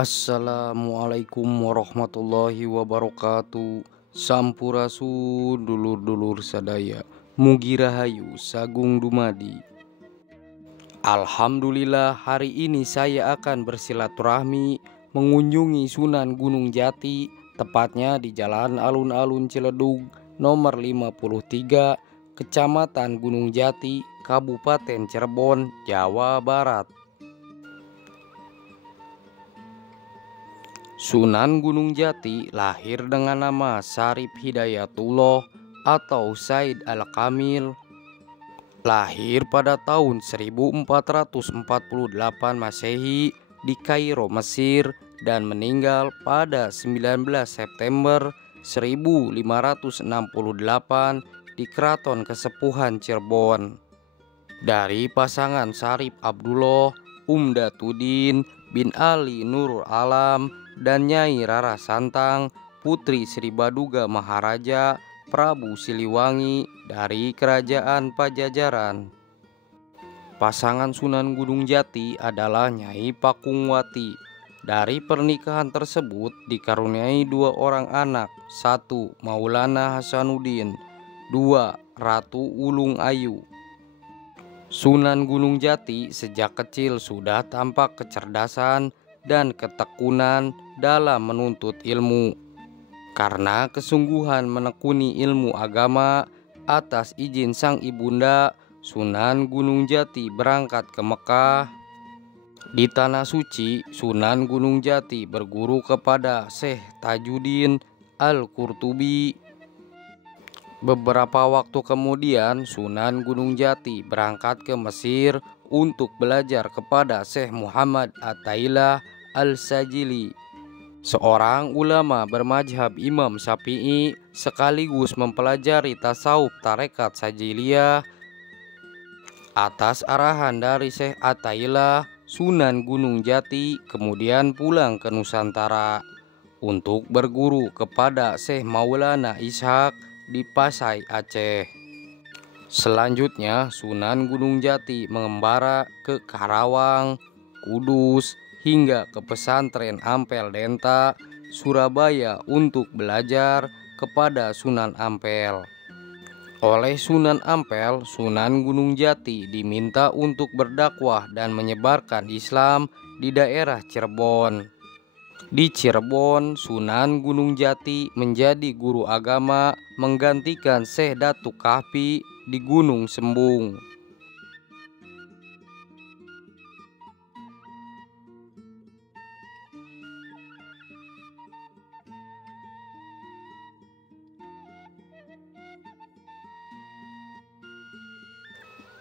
Assalamualaikum warahmatullahi wabarakatuh. Sampurasun dulur-dulur sadaya, mugi rahayu sagung dumadi. Alhamdulillah, hari ini saya akan bersilaturahmi mengunjungi Sunan Gunung Jati, tepatnya di Jalan Alun-Alun Ciledug nomor 53, Kecamatan Gunung Jati, Kabupaten Cirebon, Jawa Barat. Sunan Gunung Jati lahir dengan nama Syarif Hidayatullah atau Said Al-Kamil. Lahir pada tahun 1448 Masehi di Kairo, Mesir, dan meninggal pada 19 September 1568 di Keraton Kesepuhan Cirebon. Dari pasangan Syarif Abdullah Umdatuddin bin Ali Nurul Alam dan Nyai Rara Santang, putri Sri Baduga Maharaja Prabu Siliwangi dari Kerajaan Pajajaran. Pasangan Sunan Gunung Jati adalah Nyai Pakungwati. Dari pernikahan tersebut dikaruniai 2 orang anak, 1 Maulana Hasanuddin, 2 Ratu Ulung Ayu. Sunan Gunung Jati sejak kecil sudah tampak kecerdasan dan ketekunan dalam menuntut ilmu. Karena kesungguhan menekuni ilmu agama, atas izin sang ibunda, Sunan Gunung Jati berangkat ke Mekah. Di Tanah Suci, Sunan Gunung Jati berguru kepada Syekh Tajuddin Al-Qurtubi. Beberapa waktu kemudian, Sunan Gunung Jati berangkat ke Mesir untuk belajar kepada Syekh Muhammad At-Tailah Al-Sajili, seorang ulama bermazhab Imam Syafi'i sekaligus mempelajari tasawuf tarekat Sajiliyah. Atas arahan dari Syekh At-Tailah, Sunan Gunung Jati kemudian pulang ke Nusantara untuk berguru kepada Syekh Maulana Ishaq di Pasai, Aceh. Selanjutnya, Sunan Gunung Jati mengembara ke Karawang, Kudus, hingga ke pesantren Ampel Denta, Surabaya untuk belajar kepada Sunan Ampel. Oleh Sunan Ampel, Sunan Gunung Jati diminta untuk berdakwah dan menyebarkan Islam di daerah Cirebon. Di Cirebon, Sunan Gunung Jati menjadi guru agama menggantikan Syekh Datuk Kahfi di Gunung Sembung.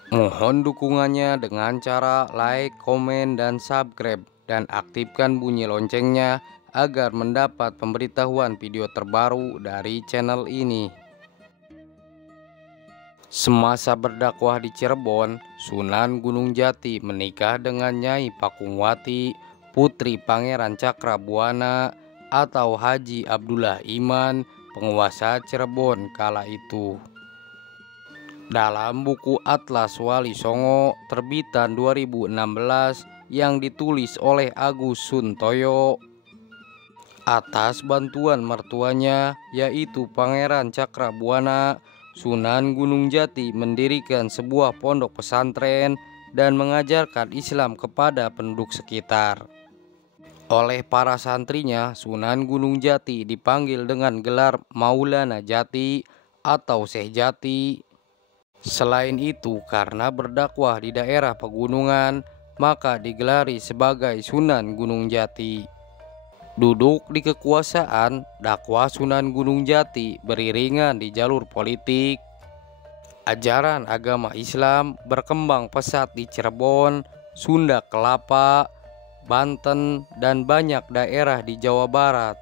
Mohon dukungannya dengan cara like, komen, dan subscribe, dan aktifkan bunyi loncengnya agar mendapat pemberitahuan video terbaru dari channel ini. Semasa berdakwah di Cirebon, Sunan Gunung Jati menikah dengan Nyai Pakungwati, putri Pangeran Cakrabuana atau Haji Abdullah Iman, penguasa Cirebon kala itu. Dalam buku Atlas Wali Songo terbitan 2016 yang ditulis oleh Agus Suntoyo, atas bantuan mertuanya yaitu Pangeran Cakrabuana, Sunan Gunung Jati mendirikan sebuah pondok pesantren dan mengajarkan Islam kepada penduduk sekitar. Oleh para santrinya, Sunan Gunung Jati dipanggil dengan gelar Maulana Jati atau Syekh Jati. Selain itu, karena berdakwah di daerah pegunungan, maka digelari sebagai Sunan Gunung Jati. Duduk di kekuasaan, dakwah Sunan Gunung Jati beriringan di jalur politik. Ajaran agama Islam berkembang pesat di Cirebon, Sunda Kelapa, Banten, dan banyak daerah di Jawa Barat.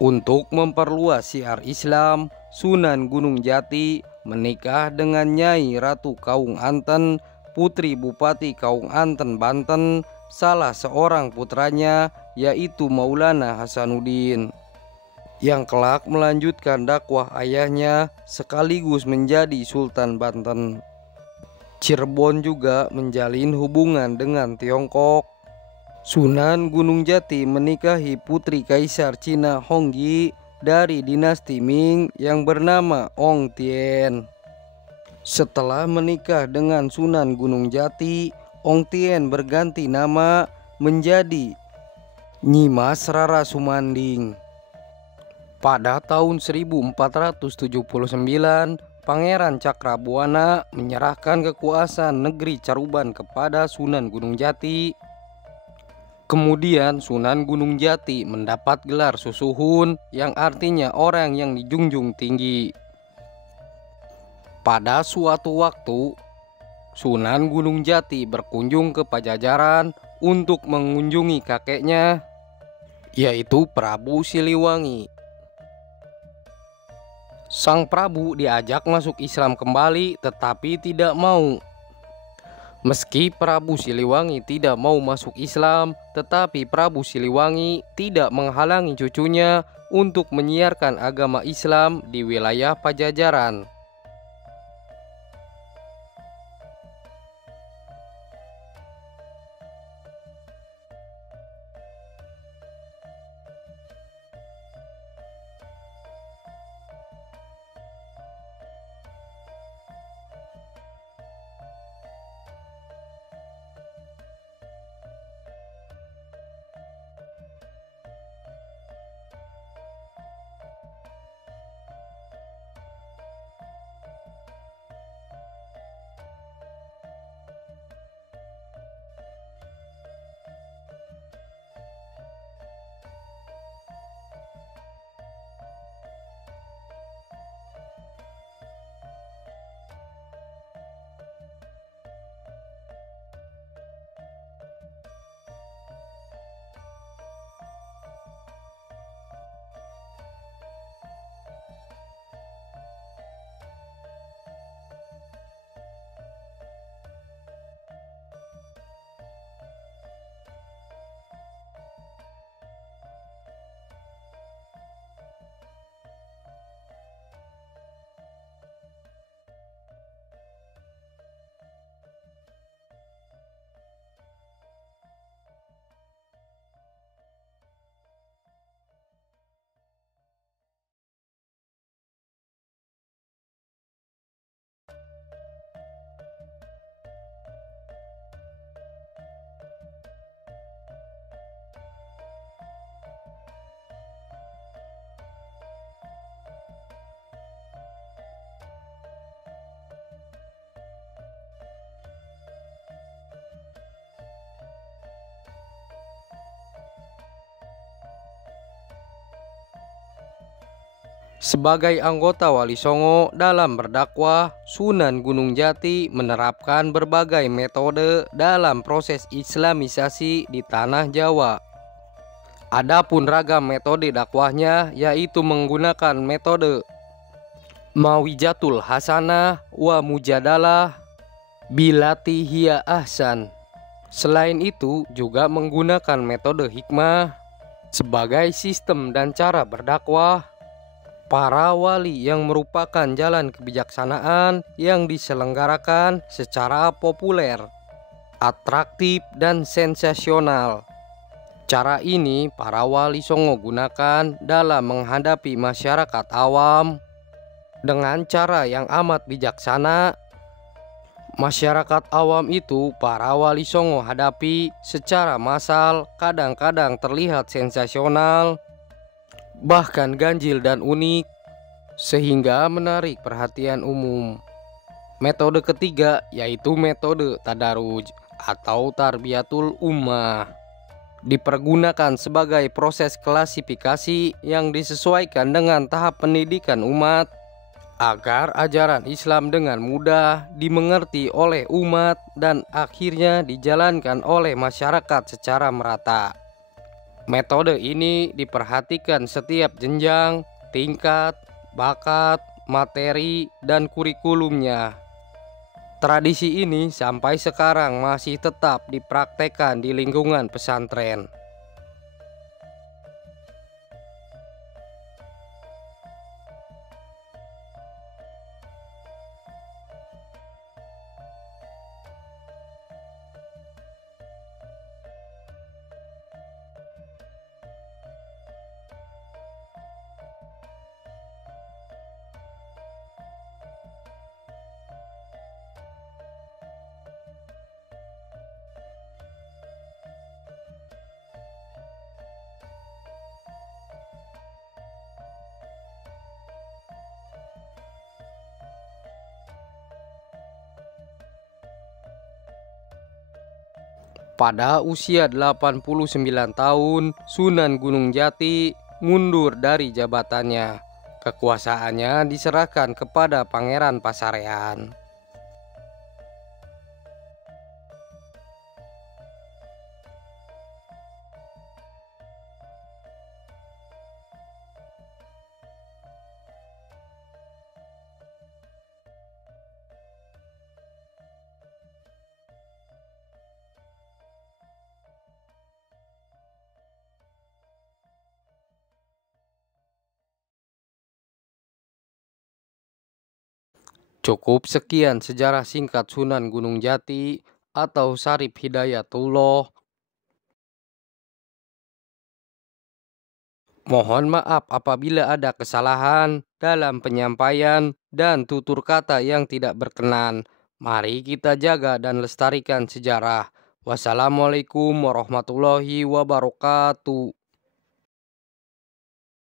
Untuk memperluas syiar Islam, Sunan Gunung Jati menikah dengan Nyai Ratu Kaung Anten, putri Bupati Kaung Anten, Banten. Salah seorang putranya yaitu Maulana Hasanuddin, yang kelak melanjutkan dakwah ayahnya sekaligus menjadi Sultan Banten. Cirebon juga menjalin hubungan dengan Tiongkok. Sunan Gunung Jati menikahi putri Kaisar Cina Honggi dari dinasti Ming yang bernama Ong Tien. Setelah menikah dengan Sunan Gunung Jati, Ong Tien berganti nama menjadi Nyimas Rara Sumanding. Pada tahun 1479, Pangeran Cakrabuana menyerahkan kekuasaan negeri Caruban kepada Sunan Gunung Jati. Kemudian Sunan Gunung Jati mendapat gelar Susuhun yang artinya orang yang dijunjung tinggi. Pada suatu waktu, Sunan Gunung Jati berkunjung ke Pajajaran untuk mengunjungi kakeknya, yaitu Prabu Siliwangi. Sang Prabu diajak masuk Islam kembali tetapi tidak mau. Meski Prabu Siliwangi tidak mau masuk Islam, tetapi Prabu Siliwangi tidak menghalangi cucunya untuk menyiarkan agama Islam di wilayah Pajajaran. Sebagai anggota Wali Songo dalam berdakwah, Sunan Gunung Jati menerapkan berbagai metode dalam proses islamisasi di tanah Jawa. Adapun ragam metode dakwahnya yaitu menggunakan metode Mawijatul Hasanah wa Mujadalah Bilati hiya ahsan. Selain itu juga menggunakan metode hikmah sebagai sistem dan cara berdakwah para wali yang merupakan jalan kebijaksanaan yang diselenggarakan secara populer, atraktif, dan sensasional. Cara ini para wali Songo gunakan dalam menghadapi masyarakat awam dengan cara yang amat bijaksana. Masyarakat awam itu para wali Songo hadapi secara massal, kadang-kadang terlihat sensasional, bahkan ganjil dan unik, sehingga menarik perhatian umum. Metode ketiga yaitu metode Tadaruj atau Tarbiyatul Ummah. Dipergunakan sebagai proses klasifikasi yang disesuaikan dengan tahap pendidikan umat, agar ajaran Islam dengan mudah dimengerti oleh umat dan akhirnya dijalankan oleh masyarakat secara merata. Metode ini diperhatikan setiap jenjang, tingkat, bakat, materi, dan kurikulumnya. Tradisi ini sampai sekarang masih tetap dipraktekkan di lingkungan pesantren. Pada usia 89 tahun, Sunan Gunung Jati mundur dari jabatannya. Kekuasaannya diserahkan kepada Pangeran Pasarean. Cukup sekian sejarah singkat Sunan Gunung Jati atau Syarif Hidayatullah. Mohon maaf apabila ada kesalahan dalam penyampaian dan tutur kata yang tidak berkenan. Mari kita jaga dan lestarikan sejarah. Wassalamualaikum warahmatullahi wabarakatuh.